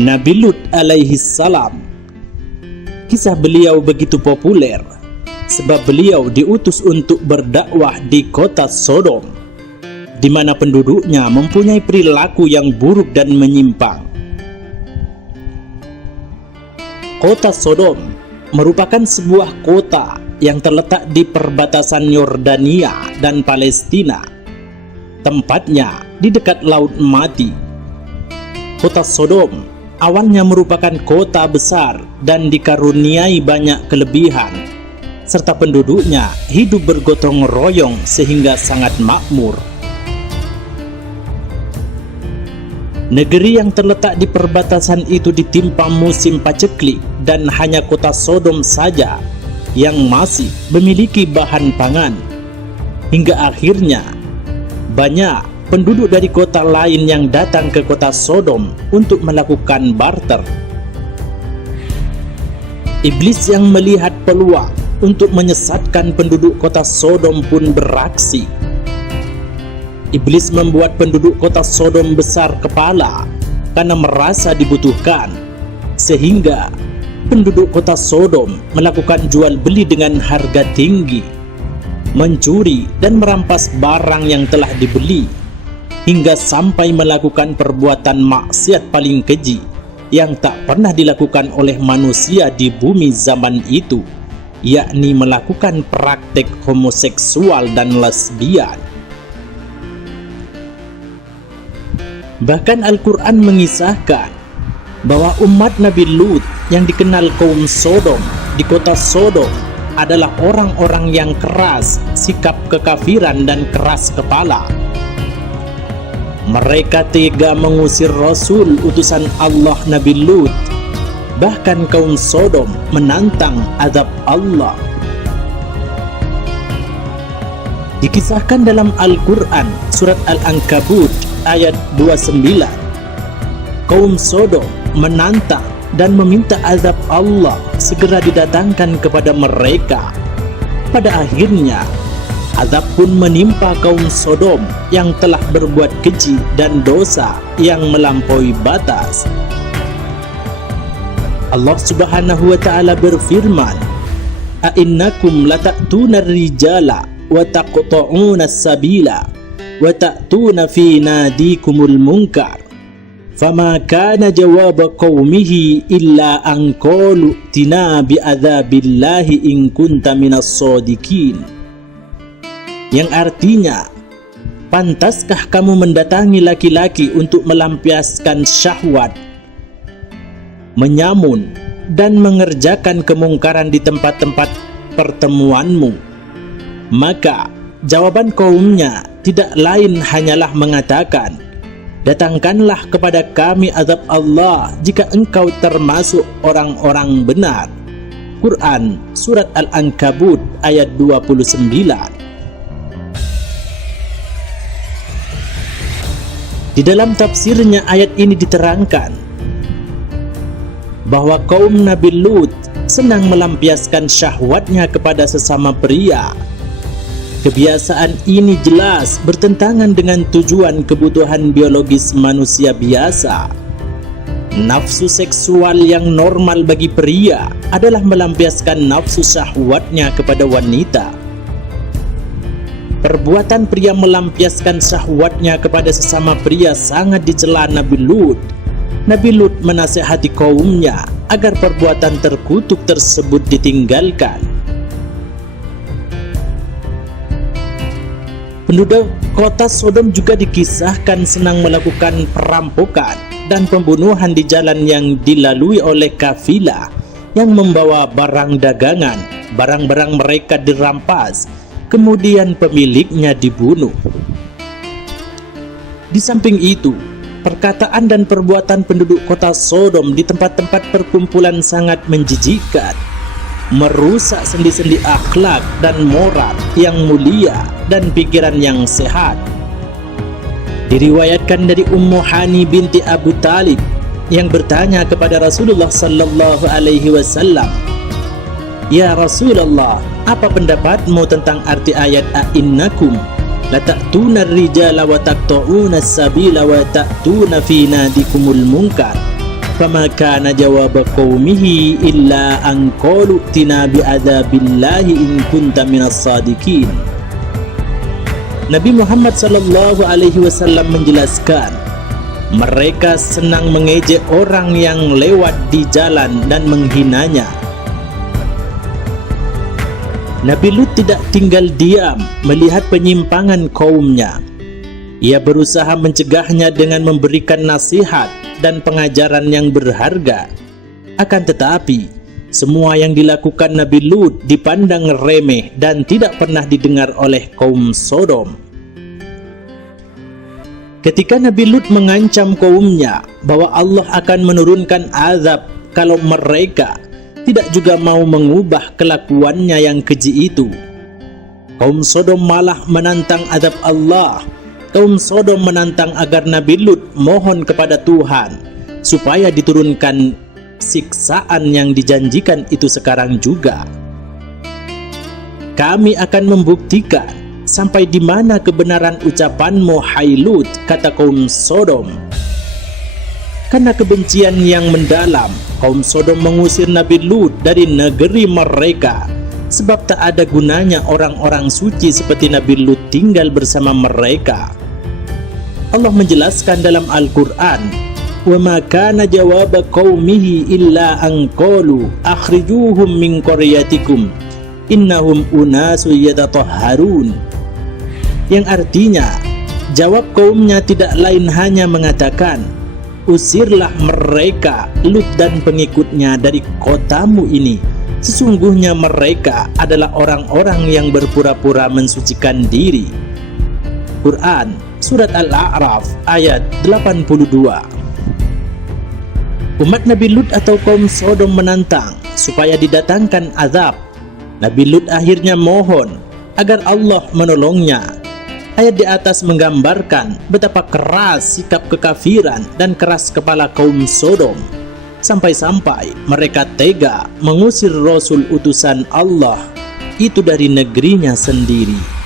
Nabi Lut alaihi salam. Kisah beliau begitu populer sebab beliau diutus untuk berdakwah di kota Sodom, di mana penduduknya mempunyai perilaku yang buruk dan menyimpang. Kota Sodom merupakan sebuah kota yang terletak di perbatasan Yordania dan Palestina. Tempatnya di dekat Laut Mati. Kota Sodom awalnya merupakan kota besar dan dikaruniai banyak kelebihan, serta penduduknya hidup bergotong royong sehingga sangat makmur. Negeri yang terletak di perbatasan itu ditimpa musim paceklik dan hanya kota Sodom saja yang masih memiliki bahan pangan. Hingga akhirnya banyak penduduk dari kota lain yang datang ke kota Sodom untuk melakukan barter. Iblis yang melihat peluang untuk menyesatkan penduduk kota Sodom pun beraksi. Iblis membuat penduduk kota Sodom besar kepala karena merasa dibutuhkan, sehingga penduduk kota Sodom melakukan jual beli dengan harga tinggi, mencuri dan merampas barang yang telah dibeli, hingga sampai melakukan perbuatan maksiat paling keji yang tak pernah dilakukan oleh manusia di bumi zaman itu, yakni melakukan praktek homoseksual dan lesbian. Bahkan Al-Quran mengisahkan bahwa umat Nabi Lut yang dikenal kaum Sodom di kota Sodom adalah orang-orang yang keras sikap kekafiran dan keras kepala. Mereka tega mengusir Rasul utusan Allah Nabi Lut. Bahkan kaum Sodom menantang azab Allah. Dikisahkan dalam Al-Quran surat Al-Ankabut ayat 29, kaum Sodom menantang dan meminta azab Allah segera didatangkan kepada mereka. Pada akhirnya azab pun menimpa kaum Sodom yang telah berbuat keji dan dosa yang melampaui batas. Allah Subhanahu wa ta'ala berfirman, "A'innakum lata'tuna ar-rijala wa taqta'una as-sabila wa ta'tuna fi nadikumul munkar." Fama kana jawab qaumihi illa an qalu tina bi adzabillahi in kunta minas shadiqin. Yang artinya, pantaskah kamu mendatangi laki-laki untuk melampiaskan syahwat, menyamun, dan mengerjakan kemungkaran di tempat-tempat pertemuanmu? Maka jawaban kaumnya tidak lain hanyalah mengatakan, "Datangkanlah kepada kami azab Allah jika engkau termasuk orang-orang benar." Quran Surat Al-Ankabut ayat 29. Di dalam tafsirnya ayat ini diterangkan bahwa kaum Nabi Lut senang melampiaskan syahwatnya kepada sesama pria. Kebiasaan ini jelas bertentangan dengan tujuan kebutuhan biologis manusia biasa. Nafsu seksual yang normal bagi pria adalah melampiaskan nafsu syahwatnya kepada wanita. Perbuatan pria melampiaskan syahwatnya kepada sesama pria sangat dicela Nabi Lut. Nabi Lut menasihati kaumnya agar perbuatan terkutuk tersebut ditinggalkan. Penduduk kota Sodom juga dikisahkan senang melakukan perampokan dan pembunuhan di jalan yang dilalui oleh kafilah yang membawa barang dagangan. Barang-barang mereka dirampas, kemudian pemiliknya dibunuh. Di samping itu, perkataan dan perbuatan penduduk kota Sodom di tempat-tempat perkumpulan sangat menjijikkan, merusak sendi-sendi akhlak dan moral yang mulia dan pikiran yang sehat. Diriwayatkan dari Ummu Hani binti Abu Talib yang bertanya kepada Rasulullah sallallahu alaihi wasallam, "Ya Rasulullah, apa pendapatmu tentang arti ayat a'innakum lata'tuna ar-rijala wa taqta'una as-sabila wa ta'tuna fi nadikumul munkar?" Fama kana jawab qaumihi illa an qalu tina bi'adzabillahi in kunta minas sadiqin. Nabi Muhammad sallallahu alaihi wasallam menjelaskan, mereka senang mengejek orang yang lewat di jalan dan menghinanya. Nabi Lut tidak tinggal diam melihat penyimpangan kaumnya. Ia berusaha mencegahnya dengan memberikan nasihat dan pengajaran yang berharga. Akan tetapi, semua yang dilakukan Nabi Lut dipandang remeh dan tidak pernah didengar oleh kaum Sodom. Ketika Nabi Lut mengancam kaumnya bahwa Allah akan menurunkan azab kalau mereka tidak juga mau mengubah kelakuannya yang keji itu, kaum Sodom malah menantang azab Allah. Kaum Sodom menantang agar Nabi Lut mohon kepada Tuhan supaya diturunkan siksaan yang dijanjikan itu sekarang juga. Kami akan membuktikan sampai di mana kebenaran ucapanmu, hai Lut, kata kaum Sodom. Karena kebencian yang mendalam, kaum Sodom mengusir Nabi Lut dari negeri mereka, sebab tak ada gunanya orang-orang suci seperti Nabi Lut tinggal bersama mereka. Allah menjelaskan dalam Al-Quran, wa ma kana jawab qaumihi illa an qalu akhrijuhum min qaryatikum innahum unasu yatatahharun, yang artinya jawab kaumnya tidak lain hanya mengatakan, usirlah mereka Lut dan pengikutnya dari kotamu ini, sesungguhnya mereka adalah orang-orang yang berpura-pura mensucikan diri. Quran Surat Al-A'raf ayat 82. Umat Nabi Lut atau kaum Sodom menantang supaya didatangkan azab. Nabi Lut akhirnya mohon agar Allah menolongnya. Ayat di atas menggambarkan betapa keras sikap kekafiran dan keras kepala kaum Sodom, sampai-sampai mereka tega mengusir Rasul utusan Allah itu dari negerinya sendiri.